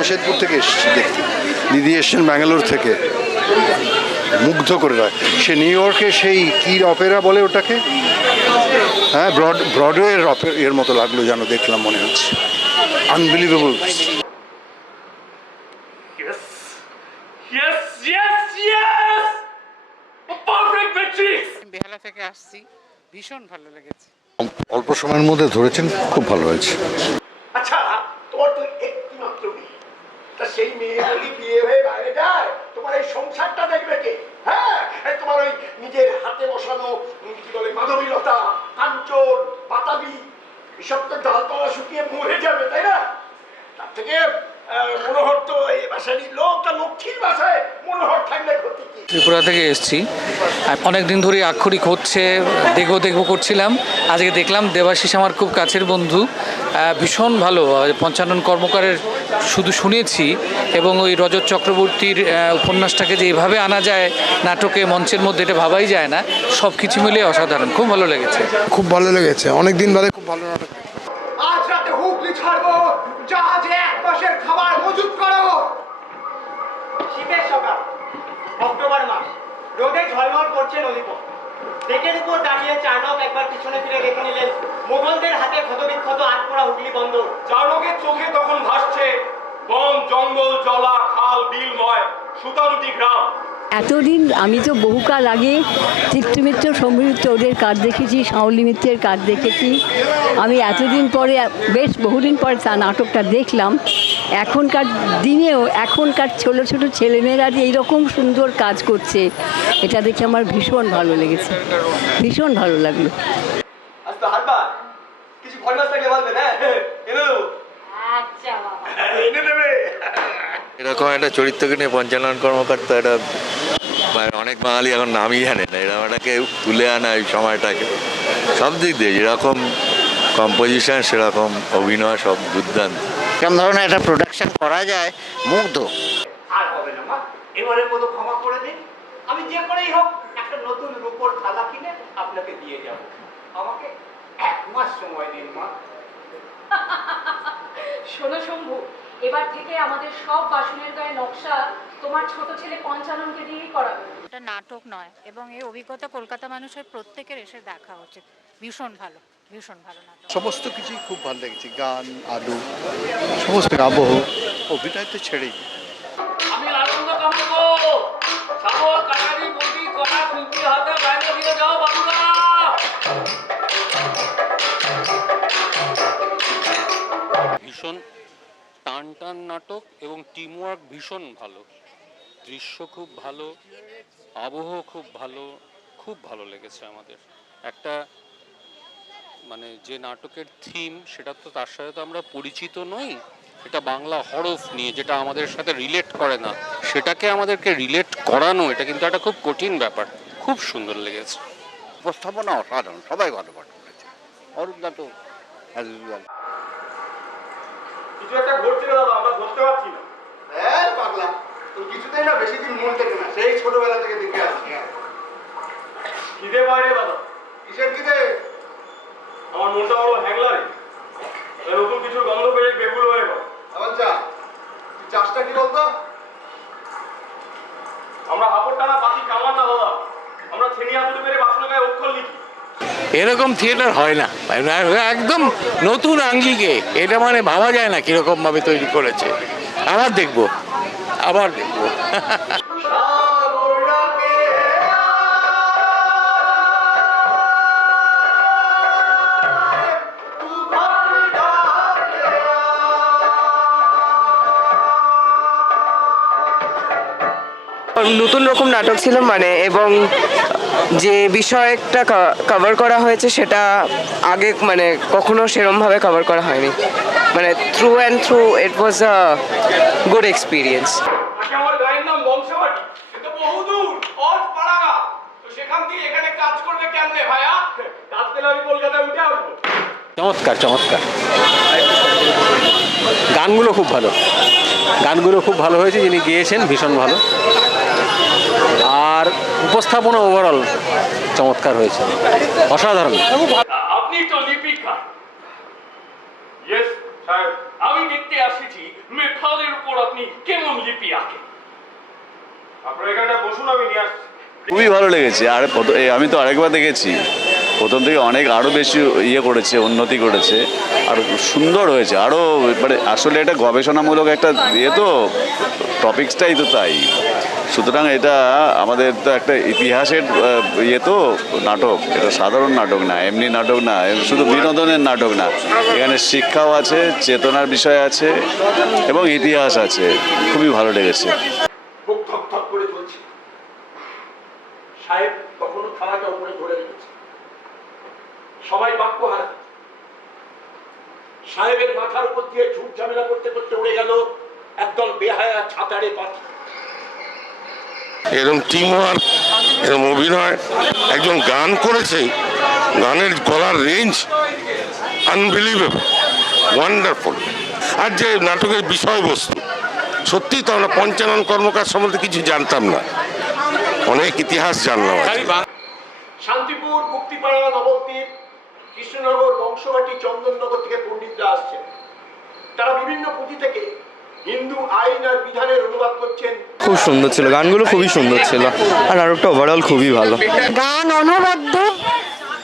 জামশেদপুর থেকে এসেছি দেখতে, দিদি এসছেন ব্যাঙ্গালোর থেকে, মুগ্ধ করে রাখ। সে নিউ ইয়র্কে সেই কি অপেরা বলে ওটাকে, হ্যাঁ ব্রডওয়ের এর মতো লাগলো যেন, দেখলাম মনে হচ্ছে আনবিলিভেবল। বেহালা থেকে আসছি, ভীষণ ভালো লেগেছে। অল্প সময়ের মধ্যে ধরেছেন, খুব ভালো হয়েছে। আচ্ছা, তোমার তো একটি মাত্র মেয়ে, তা সেই মেয়ে যদি বিয়ে হয়ে বাইরে যায়, তোমার এই সংসারটা দেখবে কে? হ্যাঁ, তোমার ওই নিজের হাতে বসানো কি বলে মাধবীলতা, কাঞ্চন, পাতাবি, এসব তো ডালপালা শুকিয়ে মরে যাবে, তাই না? তার থেকে মনোহর তো এই বাসারই লোক, তা লক্ষ্মীর বাসায় মনোহর থাকলে ক্ষতি কি? ত্রিপুরা থেকে এসেছি, অনেক দিন ধরে আক্ষরিক হচ্ছে, দেখবো করছিলাম। আজকে দেখলাম দেবাশিস আমার খুব কাছের বন্ধু, ভীষণ ভালো। পঞ্চানন কর্মকারের শুধু শুনেছি, এবং ওই রজত চক্রবর্তীর উপন্যাসটাকে যে এভাবে আনা যায় নাটকে, মঞ্চের মধ্যে, এটা ভাবাই যায় না। সব কিছু মিলিয়ে অসাধারণ, খুব ভালো লেগেছে। খুব ভালো লেগেছে, অনেক দিন বাদে খুব ভালো নাটক। আজ রাতে হুগলি ছাড়বো, জাহাজে 1 মাসের খাবার মজুত করো। শীতের সকাল, অক্টোবর মাস, রোদে ঝলমল করছে নদীপথ। ডেকের উপর দাঁড়িয়ে চার্নক একবার পিছনে ফিরে দেখে নিলেন মোগলদের হাতে ক্ষতবিক্ষত আটপোড়া হুগলি বন্দর। চার্নকের চোখে তখন ভাসছে বন, জঙ্গল, জলা, খাল, বিলময় সুতানুটি গ্রাম। এতদিন আমি তো বহুকাল আগে তৃপ্তি মিত্র, শম্ভু মিত্র ওদের কাজ দেখেছি, শাওলি মিত্রের কাজ দেখেছি। আমি এতদিন পরে, বেশ বহুদিন পরে তা নাটকটা দেখলাম। এখনকার দিনেও এখনকার ছোটো ছোটো ছেলেমেয়েরা যে এইরকম সুন্দর কাজ করছে, এটা দেখে আমার ভীষণ ভালো লেগেছে, ভীষণ ভালো লাগলো। আচ্ছা হারবা কিছু ভয় না থাকলে বলবেন, হ্যাঁ এনে দেবো। আচ্ছা বাবা, এনে দেবে। এরকম একটা চরিত্রকে নিয়ে পঞ্চানন কর্মকার তো একটা, অনেক বাঙালি এখন নামই জানে না, এরকম এটাকে তুলে আনা এই সময়টাকে সব দিক দিয়ে, যেরকম কম্পোজিশন সেরকম অভিনয়, সব দুর্দান্ত। কেমন ধরনের একটা প্রোডাকশন করা যায়, মুগ্ধ। আর হবে না মা, এবারের মতো ক্ষমা করে দিন। আমি যে করেই হোক একটা নতুন রূপোর থালা কিনে আপনাকে দিয়ে যাব। আমাকে 1 মাস সময় দিন মা। শোনো শম্ভু, এবার থেকে আমাদের সব বাসনের গায়ে নকশা তোমার ছোট ছেলে পঞ্চাননকে দিয়েই করাবে। এটা নাটক নয়, এবং এই অভিজ্ঞতা কলকাতা মানুষের প্রত্যেকের এসে দেখা উচিত। ভীষণ ভালো, ভীষণ ভালো নাটক। সমস্ত কিছুই খুব ভালো লেগেছে, গান, আলু, সমস্ত আবহ, অভিনয় তো ছেড়েই। আমি আনন্দ কামবো, সাগর কাটারি বটি কড়া খুলতি হাতে বাইরে দিয়ে যাও বাবুরা। ভীষণ টান টান নাটক, এবং টিমওয়ার্ক ভীষণ ভালো, দৃশ্য খুব ভালো, আবহ খুব ভালো, খুব ভালো লেগেছে আমাদের। একটা মানে যে নাটকের থিম, সেটা তো তার সাথে তো আমরা পরিচিত নই, এটা বাংলা হরফ নিয়ে, যেটা আমাদের সাথে রিলেট করে না, সেটাকে আমাদেরকে রিলেট করানো, এটা কিন্তু একটা খুব কঠিন ব্যাপার। খুব সুন্দর লেগেছে। উপস্থাপনা অসাধারণ, সবাই ভালো পাঠ করেছে। অরূপদা তো অ্যাজ ইউজুয়াল। কিছু একটা ঘটছে না দাদা, আমরা ধরতে পারছি না। হ্যাঁ পাগলা, তো কিছুতেই না বেশি দিন মন থেকে না, সেই ছোটবেলা থেকে দেখে আসছি। খিদে পায় রে দাদা। কিসের খিদে? আমার মনটা বড় হ্যাংলারে, নতুন কিছু গন্ধ পেয়ে বেগুলো হয়ে গেল। আমার চা, চাষটা কি বলতো? আমরা হাপড় টানা পাখি কামার না দাদা, আমরা ছেনি হাতুড়ি মেরে বাসনের গায়ে অক্ষর লিখি। এরকম থিয়েটার হয় না, একদম নতুন আঙ্গিকে, এটা মানে ভাবা যায় না কিরকম ভাবে তৈরি করেছে। আবার দেখবো। নতুন রকম নাটক ছিল মানে, এবং যে বিষয়টা কভার করা হয়েছে সেটা আগে মানে কখনো সেরমভাবে কভার করা হয়নি। মানে through and through it was a good experience. আমার গায়ের নাম বংশবাটি, কিন্তু বহুদূর অজ পাড়াগা, তো সেখান থেকে এখানে কাজ করবে কেমনে ভাইয়া? কাজ পেলে আমি কলকাতায় উঠে আসবো। চমৎকার চমৎকার, গানগুলো খুব ভালো হয়েছে, যিনি গেয়েছেন ভীষণ ভালো, আর উপস্থাপনা ওভারঅল চমৎকার হয়েছে, অসাধারণ। আপনি তো লিপিকা। ইয়েস আমি দেখতে আসছি মেঘালের উপর আপনি কেমন লিপি আঁকেন। আপনার এখানটা বসুন, আমি নিয়ে আসছি। খুবই ভালো লেগেছে। আর আমি তো আরেকবার দেখেছি, প্রথম থেকে অনেক আরও বেশি ইয়ে করেছে, উন্নতি করেছে, আর সুন্দর হয়েছে আরও। মানে আসলে এটা গবেষণামূলক একটা ইয়ে, তো টপিক্সটাই তো তাই। সুতরাং এটা আমাদের তো একটা ইতিহাসের ইয়ে, তো নাটক, এটা সাধারণ নাটক না, এমনি নাটক না, শুধু বিনোদনের নাটক না, এখানে শিক্ষাও আছে, চেতনার বিষয় আছে এবং ইতিহাস আছে। খুবই ভালো লেগেছে। বুক ধক ধক করে চলছে। সাহেব কখনো থালাটা উপরে ধরে রেখেছে, সবাই বাক্য হারা। সাহেবের মাথার উপর দিয়ে ঝুট ঝামেলা করতে করতে উড়ে গেল একদল বেহায়া ছাতারে পাখি। এরকম টিম ওয়ার্ক, এরকম অভিনয়, একজন গান করেছে, গানের গলার রেঞ্জ আনবিলিভেবল, ওয়ান্ডারফুল। আর যে নাটকের বিষয়বস্তু, সত্যি তো আমরা পঞ্চানন কর্মকার সম্বন্ধে কিছু জানতাম না, অনেক ইতিহাস জানলাম। শান্তিপুর, মুক্তিপাড়া, নবদ্বীপ, কৃষ্ণনগর, বংশবাটি, চন্দননগর থেকে পণ্ডিতরা আসছেন। তারা বিভিন্ন পুঁথি থেকে হিন্দু আইন আর বিধানের অনুবাদ করছেন। খুব সুন্দর ছিল, গানগুলো খুবই সুন্দর ছিল, আর নাটকটা ওভারঅল খুবই ভালো। গান অনুবাদ্য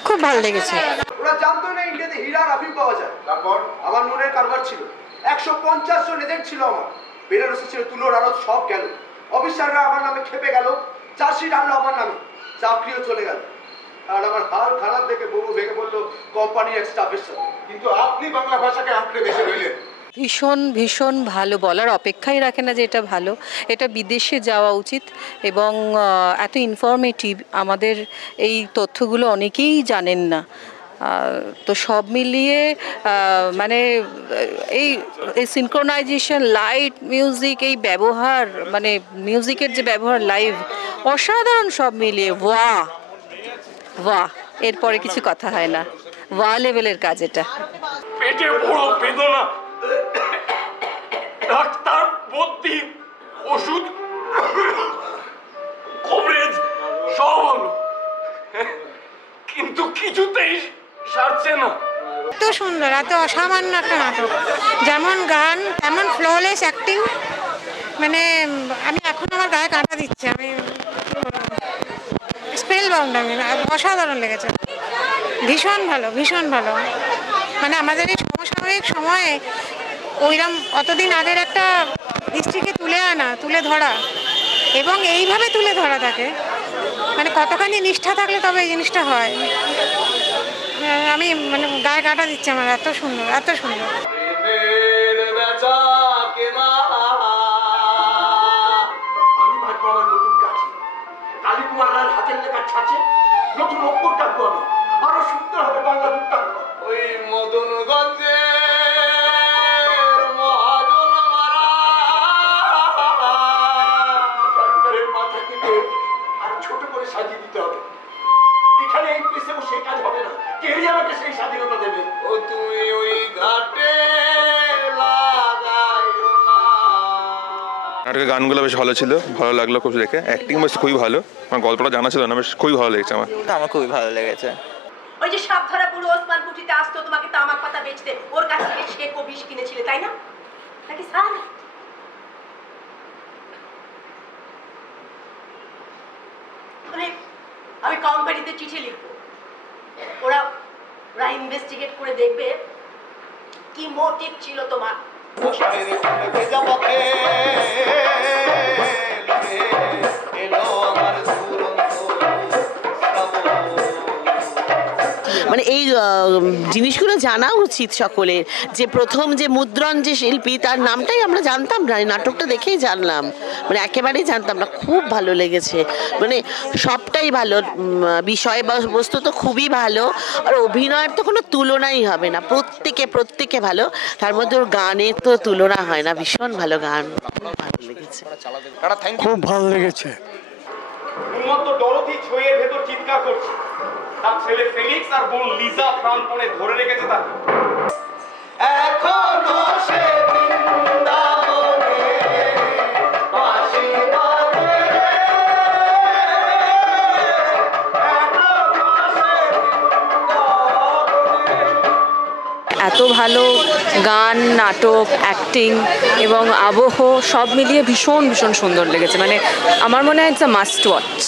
খুব ভালো লেগেছে। ওরা জানতো না ইন্ডিয়াতে হীরা রাফি পাওয়া যায়। তারপর আমার নুনের কারবার ছিল, 150 জন এজেন্ট ছিল আমার। বেনারসে ছিল তুলোর আড়ত, সব গেল। অফিসাররা আমার নামে খেপে গেল, চার্জশিট আনলো আমার নামে, চাকরিও চলে গেল। আর আমার হাল খারাপ দেখে বউ ভেঙে বললো কোম্পানির এক স্টাফের সাথে। কিন্তু আপনি বাংলা ভাষাকে আঁকড়ে বেঁচে রইলেন। ভীষণ ভীষণ ভালো, বলার অপেক্ষাই রাখে না যে এটা ভালো। এটা বিদেশে যাওয়া উচিত এবং এত ইনফরমেটিভ, আমাদের এই তথ্যগুলো অনেকেই জানেন না। তো সব মিলিয়ে মানে এই সিনক্রোনাইজেশন, লাইট, মিউজিক, এই ব্যবহার, মানে মিউজিকের যে ব্যবহার লাইভ, অসাধারণ। সব মিলিয়ে ওয়াহ ওয়াহ, এরপরে কিছু কথা হয় না। ওয়াহ লেভেলের কাজ এটা। পেটে বড় বেদনা, ডাক্তার বদ্যি, ওষুধ, কভারেজ সব হলো, কিন্তু কিছুতেই সারছে না। এত সুন্দর, এত অসামান্য একটা নাটক, যেমন গান তেমন ফ্ললেস অ্যাক্টিং। মানে আমি এখন আমার গায়ে কাঁটা দিচ্ছে, আমি স্পেল বাউন্ড। আমি অসাধারণ লেগেছে, ভীষণ ভালো, ভীষণ ভালো। মানে আমাদের এই সমসাময়িক সময়ে ওইরকম অতদিন আগের একটা হিস্ট্রিকে তুলে আনা, তুলে ধরা, এবং এইভাবে তুলে ধরা থাকে, মানে কতখানি নিষ্ঠা থাকলে তবে এই জিনিসটা হয়। আমি মানে গায়ে কাঁটা দিচ্ছে আমার, এত সুন্দর, এত সুন্দর। আমি ভাববো আমার নতুন কাছে কালীকুমার রায়ের হাতের লেখা ছাঁচে নতুন অক্ষর কাটবো আমি, আরো সুন্দর হবে বাংলা বৃত্তান্ত। ওই মদনগঞ্জে মহাজন মারা কারুকারের মাথা কেটে আর ছোট করে সাজিয়ে দিতে হবে। এখানে এই প্রেসে সেই কাজ হবে না, কেড়ে আমাকে সেই স্বাধীনতা দেবে। ও তুমি ওই ঘাটে লাগাইও না। নাটকের গানগুলো বেশ ভালো ছিল, ভালো লাগলো খুব দেখে। অ্যাক্টিং বেশ খুবই ভালো, আমার গল্পটা জানা ছিল না, বেশ খুবই ভালো লেগেছে আমার। আমার খুবই ভালো লেগেছে। ওই যে সাপ ধরা বুড়ো ওসমান কুঠিতে আসতো তোমাকে তামাক পাতা বেচতে, ওর কাছ থেকে সে বিষ কিনেছিলে তাই না? নাকি স্যার? আমি কোম্পানিতে চিঠি লিখবো, ওরা ইনভেস্টিগেট করে দেখবে কি মোটিভ ছিল তোমার। মানে এই জিনিসগুলো জানা উচিত সকলের, যে প্রথম যে মুদ্রণ যে শিল্পী, তার নামটাই আমরা জানতাম না, এই নাটকটা দেখেই জানলাম, মানে একেবারেই জানতাম না। খুব ভালো লেগেছে, মানে সবটাই ভালো, বিষয় বস্তু তো খুবই ভালো, আর অভিনয়ের তো কোনো তুলনাই হবে না, প্রত্যেকে ভালো। তার মধ্যে ওর গানের তো তুলনা হয় না, ভীষণ ভালো গান, ভালো লেগেছে, খুব ভালো লেগেছে। উন্মত্ত ডরথি ছইয়ের ভেতর চিৎকার করছে, তার ছেলে ফেলিক্স আর বোন লিজা প্রাণপণে ধরে রেখেছে তাকে। এখনো সে বৃন্দাবনে বাঁশি বাজে, এত এত ভালো গান, নাটক, অ্যাক্টিং এবং আবহ সব মিলিয়ে ভীষণ ভীষণ সুন্দর লেগেছে। মানে আমার মনে হয় ইটস আ মাস্ট ওয়াচ।